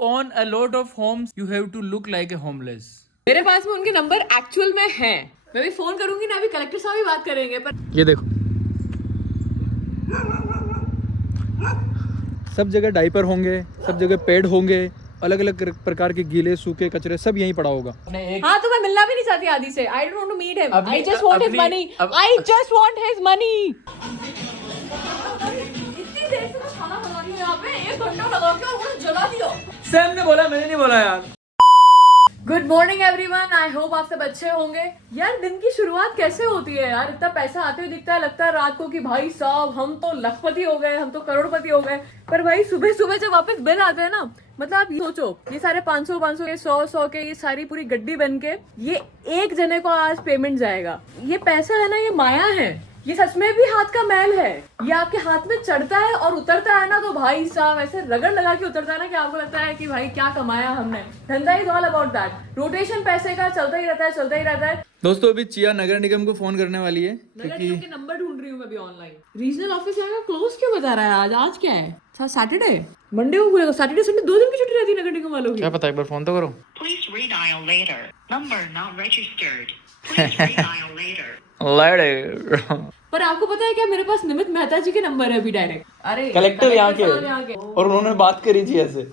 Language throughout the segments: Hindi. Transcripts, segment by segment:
own a lot of homes, you have to look like a homeless. मेरे पास में उनके नंबर एक्चुअल में हैं। मैं भी फोन करूंगी ना, अभी कलेक्टर साहब ही बात करेंगे। पर ये देखो, सब जगह डायपर होंगे, सब जगह पैड होंगे, अलग अलग प्रकार के गीले सूखे कचरे सब यहीं पड़ा होगा। हाँ, तो मैं मिलना भी नहीं चाहती आदि से। I don't want to meet him. I just want his money. I just want his money. इतनी देर से मैं खाना बना रही हूँ यहाँ पे, 1 घंटा लगा के और मुझे जला दिया। सैम ने बोला, मैंने नहीं बोला यार। Good morning everyone, I hope आप सब अच्छे होंगे। यार दिन की शुरुआत कैसे होती है यार? इतना पैसा आते हुए दिखता है, लगता है रात को कि भाई साहब हम तो लखपति हो गए, हम तो करोड़पति हो गए। पर भाई सुबह सुबह जब वापस बिल आते हैं ना, मतलब आप सोचो, ये सारे 500 के 100 के ये सारी पूरी गड्डी बन के ये एक जने को आज पेमेंट जाएगा। ये पैसा है ना, ये माया है, ये सच में भी हाथ का मैल है। ये आपके हाथ में चढ़ता है और उतरता है ना, तो भाई साहब ऐसे रगड़ लगा के उतरता है ना कि आपको लगता है कि भाई क्या कमाया हमने। धंधा is all about that. Rotation पैसे का चलता ही रहता है, चलता ही रहता है। दोस्तों अभी चिया नगर निगम को फोन करने वाली है नगर निगम के नंबर ढूंढ रही हूँ मैं अभी ऑनलाइन। रीजनल ऑफिस यहाँ का क्लोज क्यों बता रहा है आज? आज क्या है? सैटरडे, मंडे को खुलेगा। सैटरडे संडे 2 दिन की छुट्टी रहती है नगर निगम वालों की। क्या पता, एक बार फोन तो करो। Please redial later. Number not registered. Please redial later. लड़े पर आपको पता है क्या, मेरे पास निमित मेहता जी के नंबर है अभी डायरेक्ट। अरे कलेक्टर यहाँ साहब के, और उन्होंने बात करी थी ऐसे।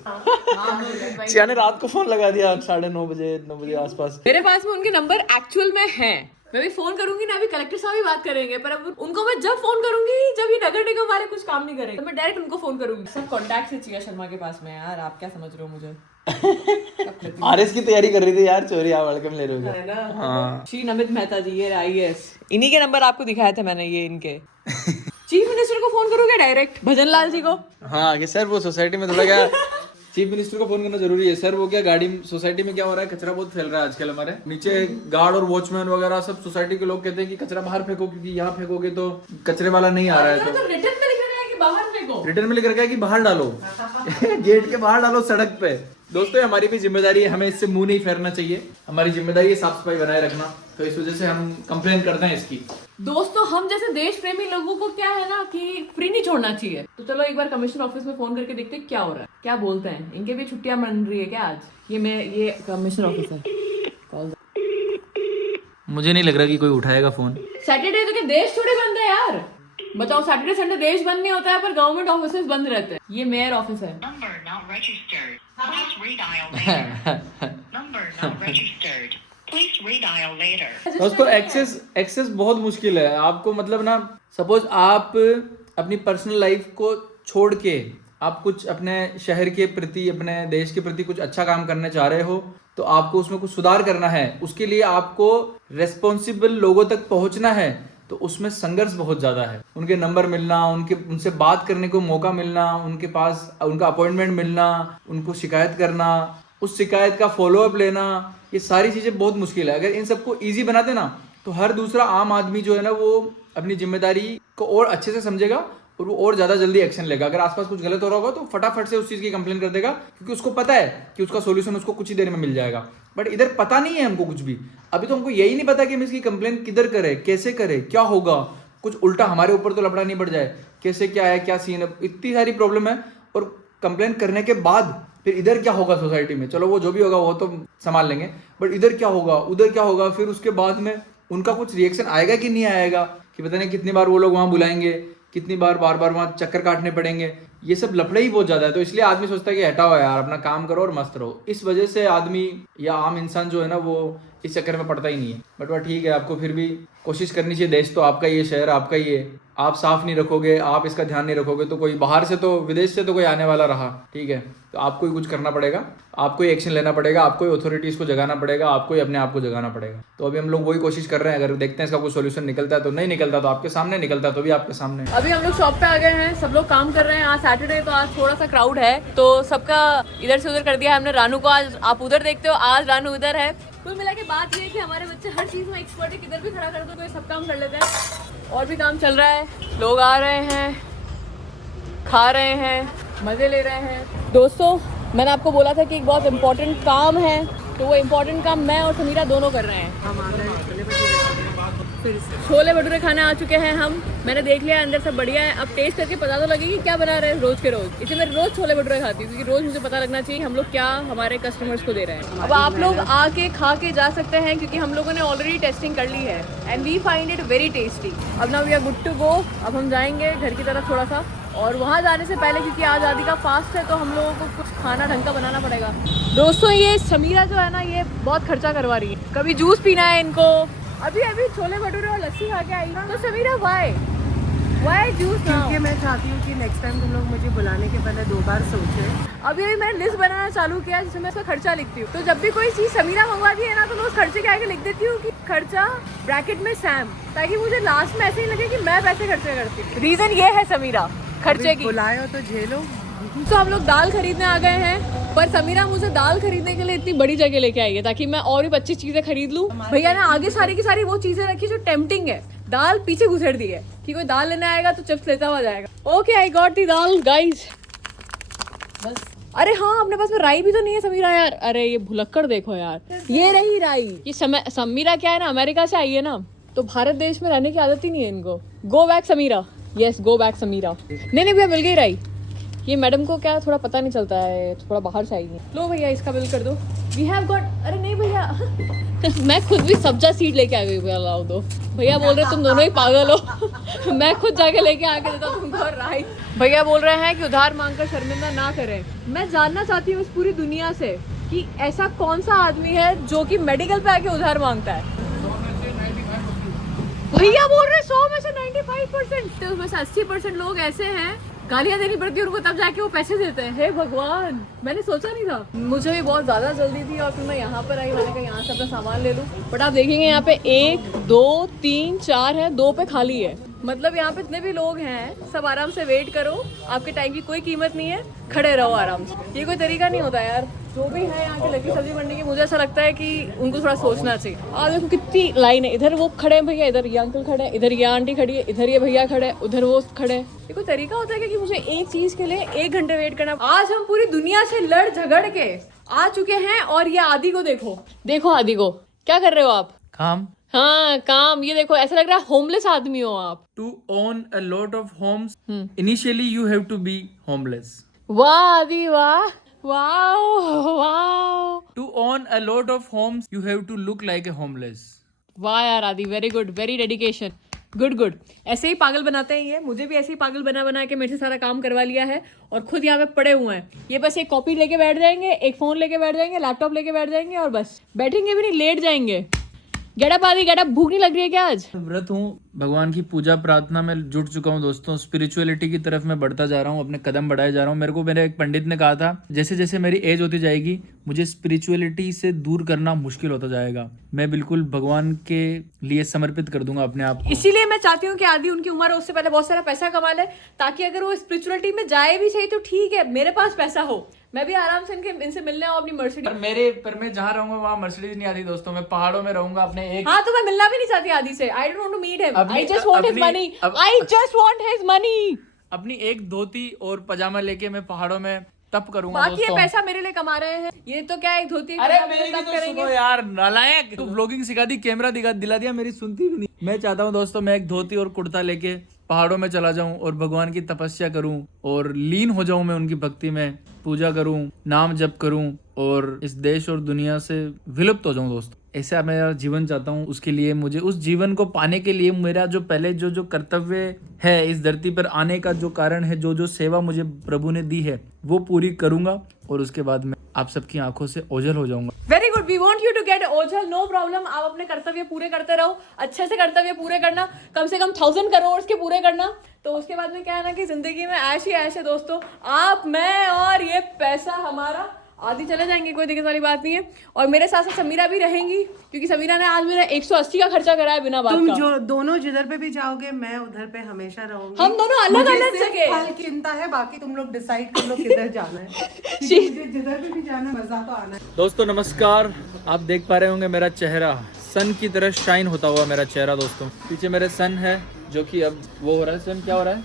चिया ने रात को फोन लगा दिया 9:30 बजे आसपास। मेरे पास में उनके नंबर एक्चुअल में हैं। मैं भी फोन करूंगी ना, अभी कलेक्टर साहब ही बात करेंगे। पर अब उनको मैं जब फोन करूंगी जब ये नगर निगम वाले कुछ काम नहीं करेंगे, तो मैं डायरेक्ट उनको फोन करूंगी। सब कॉन्टैक्ट है चिया शर्मा के पास में। यार आप क्या समझ रहे हो मुझे? आरएस की तैयारी कर रही थी यार, चोरी आप वेलकम ले रहे हो है ना? हाँ। श्री नमित मेहता जी, ये IAS, इन्हीं के नंबर आपको दिखाए थे मैंने, ये इनके। चीफ मिनिस्टर को फोन करोगे डायरेक्ट, भजन लाल जी को? हाँ कि सर वो सोसाइटी में थोड़ा क्या चीफ मिनिस्टर को फोन करना जरूरी है सर। वो क्या गाड़ी सोसाइटी में क्या हो रहा है, कचरा बहुत फैल रहा है आजकल। हमारे नीचे गार्ड और वॉचमैन वगैरह सब सोसाइटी के लोग कहते हैं कि कचरा बाहर फेंको, क्योंकि यहाँ फेंकोगे तो कचरे वाला नहीं आ रहा है। तो रिटर्न में लिख रखा है कि बाहर फेंको, रिटर्न में लिख रखा है कि बाहर डालो गेट के बाहर डालो, सड़क पे। दोस्तों हमारी भी जिम्मेदारी है, हमें इससे मुंह नहीं फेरना चाहिए। हमारी जिम्मेदारी है साफ सफाई बनाए रखना, तो इस वजह से हम कंप्लेन करते हैं इसकी। दोस्तों हम जैसे देश प्रेमी लोगों को क्या है ना कि फ्री नहीं छोड़ना चाहिए। तो चलो एक बार कमिश्नर ऑफिस में फोन करके देखते हैं क्या हो रहा है, क्या बोलते हैं। इनके भी छुट्टियां बन रही है क्या आज? ये कमिश्नर ऑफिस है। कॉल मुझे नहीं लग रहा कि कोई उठाएगा फोन। सैटरडे तो क्या देश थोड़े बंद है यार? बताओ, सैटरडे संडे देश बंद नहीं होता है, पर गवर्नमेंट ऑफिसेस बंद रहते हैं। ये मेयर ऑफिस है। Number not registered. Please redial later. Number not registered. Please redial later. दोस्तों एक्सेस बहुत मुश्किल है आपको। मतलब ना, सपोज आप अपनी पर्सनल लाइफ को छोड़ के आप कुछ अपने शहर के प्रति, अपने देश के प्रति कुछ अच्छा काम करने चाह रहे हो, तो आपको उसमें कुछ सुधार करना है। उसके लिए आपको रेस्पॉन्सिबल लोगों तक पहुंचना है, तो उसमें संघर्ष बहुत ज्यादा है। उनके नंबर मिलना, उनसे बात करने को मौका मिलना, उनके पास उनका अपॉइंटमेंट मिलना, उनको शिकायत करना, उस शिकायत का फॉलोअप लेना, ये सारी चीजें बहुत मुश्किल है। अगर इन सबको इजी बनाते ना, तो हर दूसरा आम आदमी जो है ना, वो अपनी जिम्मेदारी को और अच्छे से समझेगा और वो और ज्यादा जल्दी एक्शन लेगा। अगर आसपास कुछ गलत हो रहा होगा तो फटाफट से उस चीज की कंप्लेन कर देगा, क्योंकि उसको पता है कि उसका सोल्यूशन उसको कुछ ही देर में मिल जाएगा। बट इधर पता नहीं है हमको कुछ भी। अभी तो हमको यही नहीं पता कि हम इसकी कंप्लेन किधर करें, कैसे करें, क्या होगा, कुछ उल्टा हमारे ऊपर तो लफड़ा नहीं पड़ जाए, कैसे क्या है, क्या सीन है। इतनी सारी प्रॉब्लम है। और कंप्लेन करने के बाद फिर इधर क्या होगा सोसाइटी में, चलो वो जो भी होगा वो तो संभाल लेंगे, बट इधर क्या होगा, उधर क्या होगा, फिर उसके बाद में उनका कुछ रिएक्शन आएगा कि नहीं आएगा, कि पता नहीं कितनी बार वो लोग वहां बुलाएंगे, कितनी बार बार वहां चक्कर काटने पड़ेंगे। ये सब लफड़े ही बहुत ज्यादा है। तो इसलिए आदमी सोचता है कि हटाओ यार, अपना काम करो और मस्त रहो। इस वजह से आदमी या आम इंसान जो है ना, वो इस चक्कर में पड़ता ही नहीं है। बट वह ठीक है, आपको फिर भी कोशिश करनी चाहिए। देश तो आपका ही है, शहर आपका ही है। आप साफ नहीं रखोगे, आप इसका ध्यान नहीं रखोगे, तो कोई बाहर से, तो विदेश से तो कोई आने वाला रहा, ठीक है, तो आपको ही कुछ करना पड़ेगा, आपको ही एक्शन लेना पड़ेगा, आपको ही अथॉरिटीज को जगाना पड़ेगा, आपको ही अपने आप को जगाना पड़ेगा। तो अभी हम लोग वही कोशिश कर रहे हैं। अगर देखते हैं इसका कोई सोल्यूशन निकलता है तो नहीं निकलता तो आपके सामने, निकलता तो भी आपके सामने। अभी हम लोग शॉप पे आ गए हैं, सब लोग काम कर रहे हैं। आज सैटरडे तो आज थोड़ा सा क्राउड है, तो सबका इधर से उधर कर दिया हमने। रानू को आज आप उधर देखते हो, आज रानू उधर है। कुल मिला के बात ये है कि हमारे बच्चे हर चीज में एक्सपर्ट है। किधर भी खड़ा कर दो तो ये सब काम कर लेते हैं। और भी काम चल रहा है, लोग आ रहे हैं, खा रहे हैं, मजे ले रहे हैं। दोस्तों मैंने आपको बोला था कि एक बहुत इम्पोर्टेंट काम है, तो वो इम्पोर्टेंट काम मैं और समीरा दोनों कर रहे हैं। फिर से छोले भटूरे खाने आ चुके हैं हम। मैंने देख लिया अंदर सब बढ़िया है, अब टेस्ट करके पता तो लगे कि क्या बना रहे हैं रोज के रोज। इसलिए मैं रोज छोले भटूरे खाती हूँ क्योंकि रोज मुझे पता लगना चाहिए हम लोग क्या हमारे कस्टमर्स को दे रहे हैं। अब आप लोग आके खा के जा सकते हैं क्योंकि हम लोगों ने ऑलरेडी टेस्टिंग कर ली है and we find it very tasty. अब ना we are good to go. अब हम जाएंगे घर की तरफ थोड़ा सा, और वहाँ जाने से पहले क्योंकि आज आदि का फास्ट है तो हम लोगों को कुछ खाना ढंग का बनाना पड़ेगा। दोस्तों ये समीरा जो है ना ये बहुत खर्चा करवा रही है। कभी जूस पीना है इनको, अभी अभी छोले भटूरे और लस्सी खा के आई। तो समीरा वाई जूस? क्योंकि मैं चाहती हूँ कि नेक्स्ट टाइम तुम लोग मुझे बुलाने के पहले 2 बार सोचे। अभी मैंने लिस्ट बनाना चालू किया जिसमें मैं उसका खर्चा लिखती हूँ। तो जब भी कोई चीज़ समीरा मंगवाती है ना तो मैं उस खर्चे के आगे लिख देती हूँ कि खर्चा ब्रैकेट में सैम, ताकि मुझे लास्ट में ऐसे ही लगे कि मैं पैसे खर्चे करती हूँ। रीजन ये है समीरा खर्चे की। बुलाए हो तो झेलो। तो हम लोग दाल खरीदने आ गए हैं, पर समीरा मुझे दाल खरीदने के लिए इतनी बड़ी जगह लेके आई है ताकि मैं और भी 25 चीजें खरीद लूं। भैया ने आगे सारी की सारी वो चीजें रखी जो टेम्पटिंग है, दाल पीछे घुसेड़ दी है कि कोई दाल लेने आएगा तो चिप्स लेता हुआ जाएगा। Okay I got the dal guys. बस अरे हाँ अपने पास में राई भी तो नहीं है समीरा यार। अरे ये भुलक्कड़ देखो यार, ये रही राई। ये समीरा क्या है ना अमेरिका से आई है ना, तो भारत देश में रहने की आदत ही नहीं है इनको। Go back Samira, yes go back Samira. नहीं भैया मिल गई राई। ये मैडम को क्या थोड़ा पता नहीं चलता है, थोड़ा बाहर से आई है। लो भैया इसका बिल कर दो। वी हैव गॉट, अरे नहीं भैया मैं खुद भी सब्जा सीट लेके आ गई। भैया लाओ दो। भैया बोल रहे तुम दोनों ही पागल हो मैं खुद जाके लेके आके देता तुमको राई। भैया बोल रहे हैं कि उधार मांगकर शर्मिंदा ना करें। मैं जानना चाहती हूँ इस पूरी दुनिया से कि ऐसा कौन सा आदमी है जो कि मेडिकल पे आके उधार मांगता है। भैया बोल रहे 100 में से 95%, तो बस 80% लोग ऐसे हैं गालियां देनी पड़ती है उनको तब जाके वो पैसे देते हैं। हे भगवान, मैंने सोचा नहीं था। मुझे भी बहुत ज्यादा जल्दी थी और फिर मैं यहाँ पर आई, मैंने कहा यहाँ से अपना सामान ले लूँ। बट आप देखेंगे यहाँ पे 1 2 3 4 है, 2 पे खाली है। मतलब यहाँ पे जितने भी लोग हैं सब आराम से वेट करो, आपके टाइम की कोई कीमत नहीं है, खड़े रहो आराम से। ये कोई तरीका नहीं होता यार। जो भी है यहाँ की लकी सब्जी मंडी की, मुझे ऐसा लगता है कि उनको थोड़ा सोचना चाहिए। आप देखो कितनी लाइन है, इधर वो खड़े हैं भैया, इधर ये अंकल खड़े हैं, इधर ये आंटी खड़ी है, इधर ये भैया खड़े हैं, उधर वो खड़े हैं। ये कोई तरीका होता है कि मुझे एक चीज के लिए 1 घंटे वेट करना। आज हम पूरी दुनिया से लड़ झगड़ के आ चुके हैं और ये आदि को देखो आदि को। क्या कर रहे हो आप? काम। हाँ काम। ये देखो ऐसा लग रहा है होमलेस आदमी हो आप। To own a lot of homes, initially you have to be homeless. वाह आदि वाह, वाह। To own a lot of homes, you have to look like a homeless. वाह यार आदि, very good, very dedication, good. ऐसे ही पागल बनाते हैं ये, मुझे भी ऐसे ही पागल बना के मेरे से सारा काम करवा लिया है और खुद यहाँ पे पड़े हुए हैं। ये बस एक कॉपी लेके बैठ जाएंगे, एक फोन लेके बैठ जाएंगे, लैपटॉप लेके बैठ जाएंगे और बस बैठेंगे भी नहीं, लेट जाएंगे। गेटअप आदि गेटअप, भूख नहीं लग रही है क्या आज? व्रत हूँ, भगवान की पूजा प्रार्थना में जुट चुका हूँ दोस्तों। स्पिरिचुअलिटी की तरफ मैं बढ़ता जा रहा हूँ, अपने कदम बढ़ाए जा रहा हूँ। मेरे एक पंडित ने कहा था जैसे जैसे मेरी एज होती जाएगी मुझे स्पिरिचुअलिटी से दूर करना मुश्किल होता जाएगा। मैं बिल्कुल भगवान के लिए समर्पित कर दूंगा अपने आप को। इसीलिए मैं चाहती हूँ कि आदि उनकी उम्र है उससे पहले बहुत सारा पैसा कमा ले, ताकि अगर वो स्पिरिचुअलिटी में जाए भी सही तो ठीक है, मेरे पास पैसा हो, मैं भी आराम से इनसे मिलने आऊँ अपनी मर्सिडीज। पर मैं जहाँ रहूंगा वहाँ मर्सिडीज नहीं आती दोस्तों। मैं पहाड़ों में रहूंगा अपने एक। हाँ तो मैं मिलना भी नहीं चाहती आदि से। I don't want to meet him, I just want his money, अपनी- I just want his money. अपनी एक धोती और पजामा लेके मैं पहाड़ों में तप करूंगा बाकी ये दोस्तों। पैसा मेरे लिए कमा रहे हैं, ये तो क्या एक धोती अरे मेरी भी तो सुनो यार नालायक। तू व्लॉगिंग सिखा दी, कैमरा दिला दिया, मेरी सुनती भी नहीं। मैं चाहता हूँ दोस्तों मैं एक धोती और कुर्ता लेके पहाड़ों में चला जाऊं और भगवान की तपस्या करूं और लीन हो जाऊं मैं उनकी भक्ति में, पूजा करूं, नाम जप करूं और इस देश और दुनिया से विलुप्त हो जाऊं दोस्तों। ऐसा मेरा जीवन चाहता हूं। उसके लिए मुझे उस जीवन को पाने के लिए मेरा जो पहले जो कर्तव्य है इस धरती पर आने का, जो कारण है, जो सेवा मुझे प्रभु ने दी है वो पूरी करूंगा और उसके बाद मैं आप सबकी आंखों से ओझल हो जाऊंगा। Very good, we want you to get ओझल, नो प्रॉब्लम। आप अपने कर्तव्य पूरे करते रहो, अच्छे से कर्तव्य पूरे करना, कम से कम 1000 करोड़ के पूरे करना। तो उसके बाद में क्या है ना कि जिंदगी में ऐश ही ऐश है दोस्तों। आप, मैं और ये पैसा हमारा। आदि चले जाएंगे, कोई दिक्कत वाली बात नहीं है। और मेरे साथ साथ समीरा भी रहेंगी क्योंकि समीरा ने आज मेरा 180 का खर्चा कराया बिना बात तुम का। जो दोनों जिधर पे भी जाओगे मैं उधर पे हमेशा रहूंगी। हम दोनों अलग अलग मुझे सिर्फ जगह। फल चिंता है, बाकी तुम लोग डिसाइड कर लो किधर जाना है। क्योंकि मुझे जिधर पे भी जाना है, मजा तो आना है। दोस्तों नमस्कार, आप देख पा रहे होंगे मेरा चेहरा सन की तरह शाइन होता हुआ मेरा चेहरा दोस्तों। पीछे मेरे सन है जो कि अब वो हो रहा है, सन क्या हो रहा है,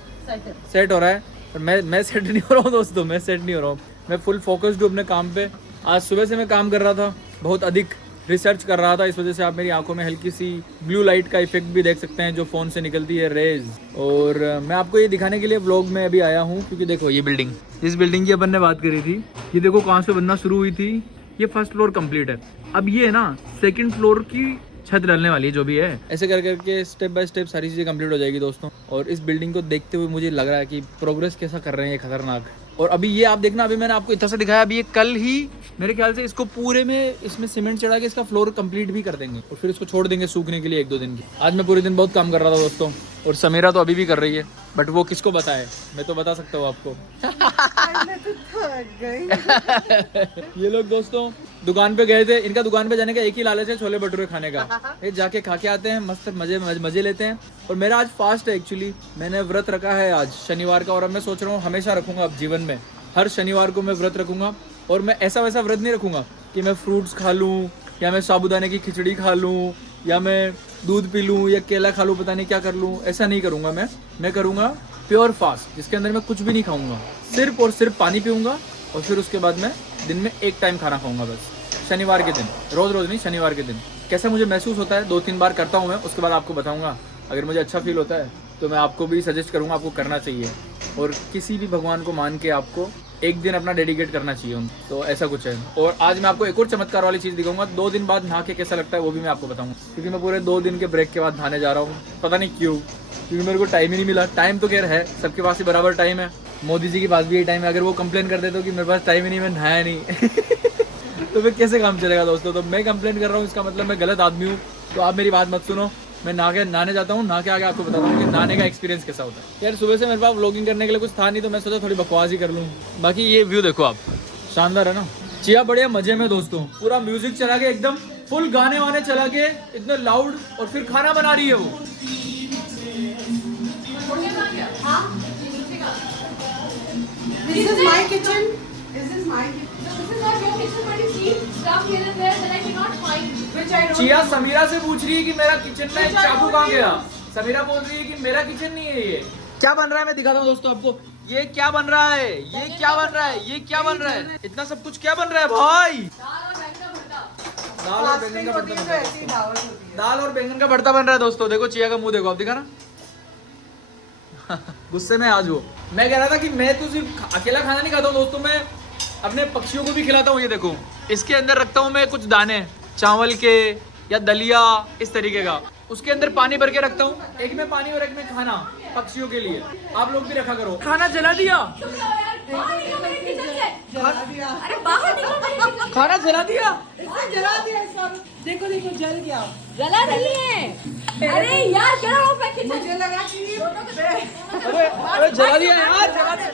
सेट हो रहा है। और मैं सेट नहीं हो रहा हूँ दोस्तों, मैं सेट नहीं हो रहा हूँ। मैं फुल फोकस्ड हूँ अपने काम पे। आज सुबह से मैं काम कर रहा था बहुत अधिक रिसर्च कर रहा था, इस वजह से आप मेरी आंखों में हल्की सी ब्लू लाइट का इफेक्ट भी देख सकते हैं जो फ़ोन से निकलती है रेज। और मैं आपको ये दिखाने के लिए व्लॉग में अभी आया हूँ क्योंकि देखो ये बिल्डिंग, इस बिल्डिंग की अपन ने बात करी थी, ये देखो कहाँ से बनना शुरू हुई थी। ये फर्स्ट फ्लोर कंप्लीट है, अब ये ना सेकंड फ्लोर की छत डलने वाली है जो भी है। ऐसे कर करके स्टेप बाय स्टेप सारी चीज़ें कंप्लीट हो जाएगी दोस्तों। और इस बिल्डिंग को देखते हुए मुझे लग रहा है कि प्रोग्रेस कैसा कर रहे हैं ये खतरनाक। और अभी ये आप देखना, अभी मैंने आपको इतना सा दिखाया, अभी ये कल ही मेरे ख्याल से इसको पूरे में इसमें सीमेंट चढ़ा के इसका फ्लोर कंप्लीट भी कर देंगे और फिर इसको छोड़ देंगे सूखने के लिए 1-2 दिन की। आज मैं पूरे दिन बहुत काम कर रहा था दोस्तों, और समीरा तो अभी भी कर रही है, बट वो किसको बताए, मैं तो बता सकता हूँ आपको। मैं तो थक गई। ये लोग दोस्तों दुकान पे गए थे, इनका दुकान पे जाने का एक ही लालच है, छोले भटूरे खाने का। ये जाके खा के आते हैं, मस्त मजे लेते हैं। और मेरा आज फास्ट है एक्चुअली, मैंने व्रत रखा है आज शनिवार का, और अब मैं सोच रहा हूँ हमेशा रखूंगा अब जीवन में, हर शनिवार को मैं व्रत रखूंगा। और मैं ऐसा वैसा व्रत नहीं रखूंगा कि मैं फ्रूट्स खा लूँ, या मैं साबूदाने की खिचड़ी खा लूँ, या मैं दूध पी लूँ, या केला खा लूँ, पता नहीं क्या कर लूँ। ऐसा नहीं करूँगा मैं करूँगा प्योर फास्ट, जिसके अंदर मैं कुछ भी नहीं खाऊंगा, सिर्फ और सिर्फ पानी पीऊँगा। और फिर उसके बाद मैं दिन में 1 टाइम खाना खाऊंगा बस, शनिवार के दिन, रोज़ नहीं, शनिवार के दिन। कैसा मुझे महसूस होता है 2-3 बार करता हूँ मैं, उसके बाद आपको बताऊँगा। अगर मुझे अच्छा फील होता है तो मैं आपको भी सजेस्ट करूँगा, आपको करना चाहिए। और किसी भी भगवान को मान के आपको एक दिन अपना डेडिकेट करना चाहिए उनको, तो ऐसा कुछ है। और आज मैं आपको एक और चमत्कार वाली चीज़ दिखाऊंगा, 2 दिन बाद नहा के कैसा लगता है वो भी मैं आपको बताऊंगा, क्योंकि मैं पूरे 2 दिन के ब्रेक के बाद नहाने जा रहा हूँ। पता नहीं क्यों, क्योंकि मेरे को टाइम ही नहीं मिला। टाइम तो खैर है, सबके पास ही बराबर टाइम है, मोदी जी के पास भी ये टाइम है। अगर वो कंप्लेन कर देते हो कि मेरे पास टाइम ही नहीं, मैं नहाया नहीं तो फिर कैसे काम चलेगा दोस्तों। तो मैं कंप्लेन कर रहा हूँ, इसका मतलब मैं गलत आदमी हूँ। तो आप मेरी बात मत सुनो, मैं नहाने जाता हूँ, नहा के आगे आपको बताता हूँ कि नहाने का एक्सपीरियंस कैसा होता है। यार सुबह से मेरे पास व्लॉगिंग करने के लिए कुछ था नहीं, तो मैं सोचा थोड़ी बकवास ही कर लूँ। बाकी ये व्यू देखो आप, शानदार है ना। चिया बढ़िया मजे में दोस्तों, पूरा म्यूजिक चला के एकदम फुल गाने वाने चला के इतने लाउड, और फिर खाना बना रही है वो। This is my kitchen. This is my kitchen. This is not your kitchen, but you keep stuff here and there that I cannot find, which I don't चिया know. समीरा से पूछ रही है कि मेरा किचन में चाकू कहाँ गया। समीरा बोल रही है कि मेरा किचन नहीं है। ये क्या बन रहा है मैं दिखाता हूँ दोस्तों आपको। ये क्या बन रहा है, ये क्या बन रहा है, ये क्या बन रहा है, इतना सब कुछ क्या बन रहा है भाई। दाल और बैंगन का भरता। दाल और बैंगन का भरता तो ऐसी दावत होती है। दाल और बैंगन का भरता बन रहा है दोस्तों। देखो चिया का मुंह देखो, आप दिखा ना गुस्से में आज वो। मैं कह रहा था कि मैं तो सिर्फ अकेला खाना नहीं खाता हूँ दोस्तों, मैं अपने पक्षियों को भी खिलाता हूँ। ये देखो, इसके अंदर रखता हूँ मैं कुछ दाने चावल के या दलिया इस तरीके का, उसके अंदर पानी भर के रखता हूँ, एक में पानी और एक में खाना पक्षियों के लिए। आप लोग भी रखा करो। खाना जला दिया, जला दिया। अरे बाहर निकलो मेरे किचन से। खाना जला दिया। इसने जला दिया इस बार। देखो देखो जल गया। जला नहीं है। अरे यार get out of my kitchen. मुझे लगा कि अरे अरे जला दिया यार, जला दिया।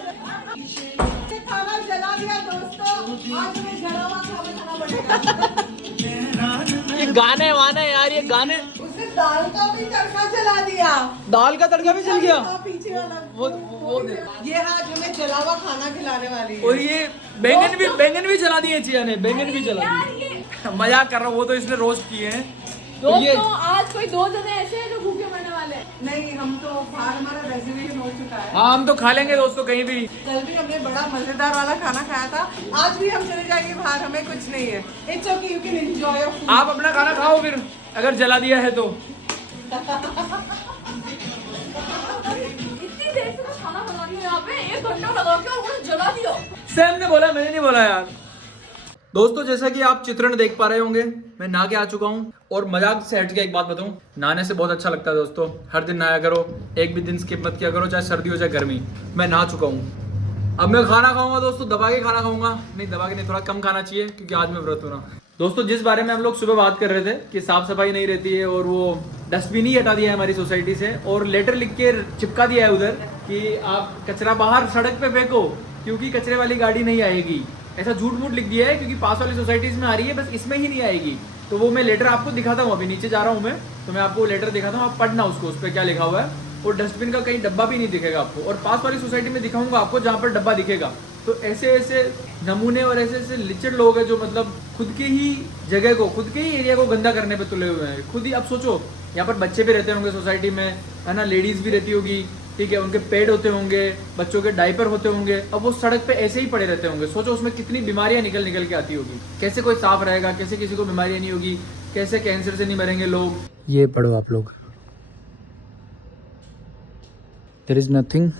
ये खाना जला दिया दोस्तों। आज हमें जला हुआ खाना पड़ेगा। ये गाने वाने यार, ये गाने। उसने दाल का भी तड़का जला दिया। दाल का तड़का भी जल गया। हाँ, पीछे वाला वो ये आज हमें जला हुआ खाना खिलाने वाली है। और ये बैंगन भी जला दिए चिया ने, बैंगन भी जला दिए। मजाक कर रहा हूँ, वो तो इसने रोस्ट किए हैं। तो ये दोस्तों आज कोई 2 जने ऐसे हैं जो भूखे मरने वाले हैं। नहीं, हम तो बाहर हमारा रेजर्वेशन हो चुका है। हाँ, हम तो खा लेंगे दोस्तों कहीं भी। कल भी हमने बड़ा मजेदार वाला खाना खाया था, आज भी हम चले जाएंगे बाहर, हमें कुछ नहीं है। It's okay, you can enjoy your food. आप अपना खाना खाओ फिर, अगर जला दिया है तो। इतनी देर से मैं खाना बना रही हूँ यहाँ पे, 1 घंटा लगा के और उन्होंने जला दिया। सैम ने बोला, मैंने नहीं बोला यार। दोस्तों जैसा कि आप चित्रण देख पा रहे होंगे, मैं नहा के आ चुका हूँ। और मजाक से हट के एक बात बताऊँ, नहाने से बहुत अच्छा लगता है दोस्तों। हर दिन नहाया करो, एक भी दिन स्किप मत किया करो, चाहे सर्दी हो चाहे गर्मी। मैं नहा चुका हूँ, अब मैं खाना खाऊंगा दोस्तों, दबा के खाना खाऊंगा। नहीं दबा के नहीं, थोड़ा कम खाना चाहिए क्योंकि आज मैं व्रत हूँ ना। दोस्तों जिस बारे में हम लोग सुबह बात कर रहे थे कि साफ सफाई नहीं रहती है, और वो डस्टबिन ही हटा दिया है हमारी सोसाइटी से, और लेटर लिख के चिपका दिया है उधर कि आप कचरा बाहर सड़क पे फेंको क्योंकि कचरे वाली गाड़ी नहीं आएगी। ऐसा झूठ मूठ लिख दिया है क्योंकि पास वाली सोसाइटीज में आ रही है, बस इसमें ही नहीं आएगी। तो वो मैं लेटर आपको दिखाता हूँ, अभी नीचे जा रहा हूँ मैं, तो मैं आपको लेटर दिखाता हूँ, आप पढ़ना उसको, उस पर क्या लिखा हुआ है। और डस्टबिन का कहीं डब्बा भी नहीं दिखेगा आपको, और पास वाली सोसाइटी में दिखाऊंगा आपको जहाँ पर डब्बा दिखेगा। तो ऐसे ऐसे नमूने और ऐसे ऐसे लिचड़ लोग हैं जो मतलब खुद के ही जगह को, खुद के ही एरिया को गंदा करने पे तुले हुए हैं। खुद ही अब सोचो, यहाँ पर बच्चे भी रहते होंगे सोसाइटी में, है ना, लेडीज भी रहती होगी, ठीक है, उनके पेड होते होंगे, बच्चों के डायपर होते होंगे, अब वो सड़क पे ऐसे ही पड़े रहते होंगे। सोचो उसमें कितनी बीमारियां निकल निकल के आती होगी, कैसे कोई साफ रहेगा, कैसे किसी को बीमारियां नहीं होगी, कैसे कैंसर से नहीं मरेंगे लोग। ये पढ़ो आप लोग, there is nothing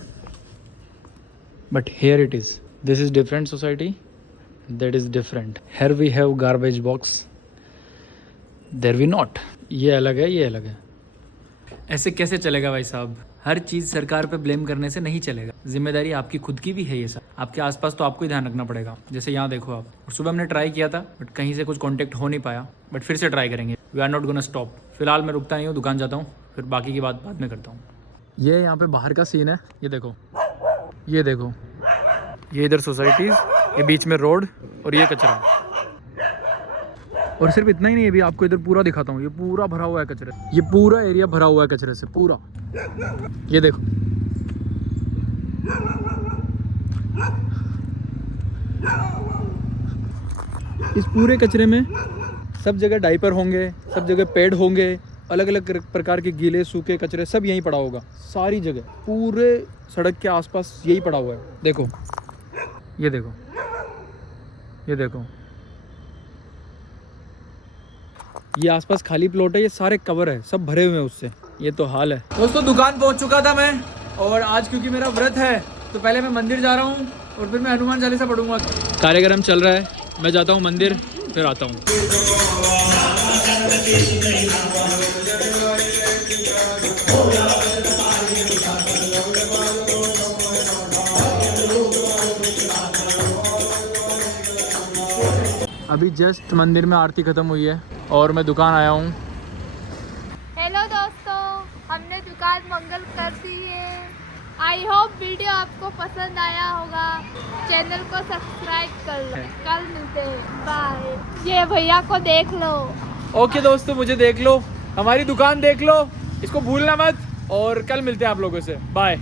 but here it is, this is different society, that is different. Here we have garbage box, there we not. ये अलग है, ये अलग है। ऐसे कैसे चलेगा भाई साहब? हर चीज़ सरकार पे ब्लेम करने से नहीं चलेगा, जिम्मेदारी आपकी खुद की भी है। ये सब आपके आसपास तो आपको ही ध्यान रखना पड़ेगा। जैसे यहाँ देखो आप, और सुबह हमने ट्राई किया था बट कहीं से कुछ कांटेक्ट हो नहीं पाया, बट फिर से ट्राई करेंगे। We are not gonna stop. फिलहाल मैं रुकता नहीं हूँ, दुकान जाता हूँ, फिर बाकी की बात बाद में करता हूँ। ये यहाँ पे बाहर का सीन है, ये देखो, ये देखो, ये इधर सोसाइटीज़, ये बीच में रोड और ये कचरा। और सिर्फ इतना ही नहीं, ये भी आपको इधर पूरा दिखाता हूँ, ये पूरा भरा हुआ है कचरे, ये पूरा एरिया भरा हुआ है कचरे से पूरा। ये देखो, इस पूरे कचरे में सब जगह डायपर होंगे, सब जगह पेड होंगे, अलग अलग प्रकार के गीले सूखे कचरे सब यहीं पड़ा होगा, सारी जगह पूरे सड़क के आसपास यही पड़ा हुआ है। देखो, ये देखो, ये देखो, ये आसपास खाली प्लॉट है, ये सारे कवर है, सब भरे हुए हैं उससे। ये तो हाल है। दोस्तों दुकान पहुंच चुका था मैं, और आज क्योंकि मेरा व्रत है तो पहले मैं मंदिर जा रहा हूँ और फिर मैं हनुमान चालीसा पढ़ूंगा। कार्यक्रम चल रहा है, मैं जाता हूँ मंदिर, फिर आता हूँ। अभी जस्ट मंदिर में आरती खत्म हुई है और मैं दुकान आया हूँ। हेलो दोस्तों, हमने दुकान मंगल कर दी है। आई होप वीडियो आपको पसंद आया होगा। चैनल को सब्सक्राइब कर लो। कल मिलते हैं, बाय। ये भैया को देख लो। ओके दोस्तों, मुझे देख लो, हमारी दुकान देख लो, इसको भूलना मत, और कल मिलते हैं आप लोगों से। बाय।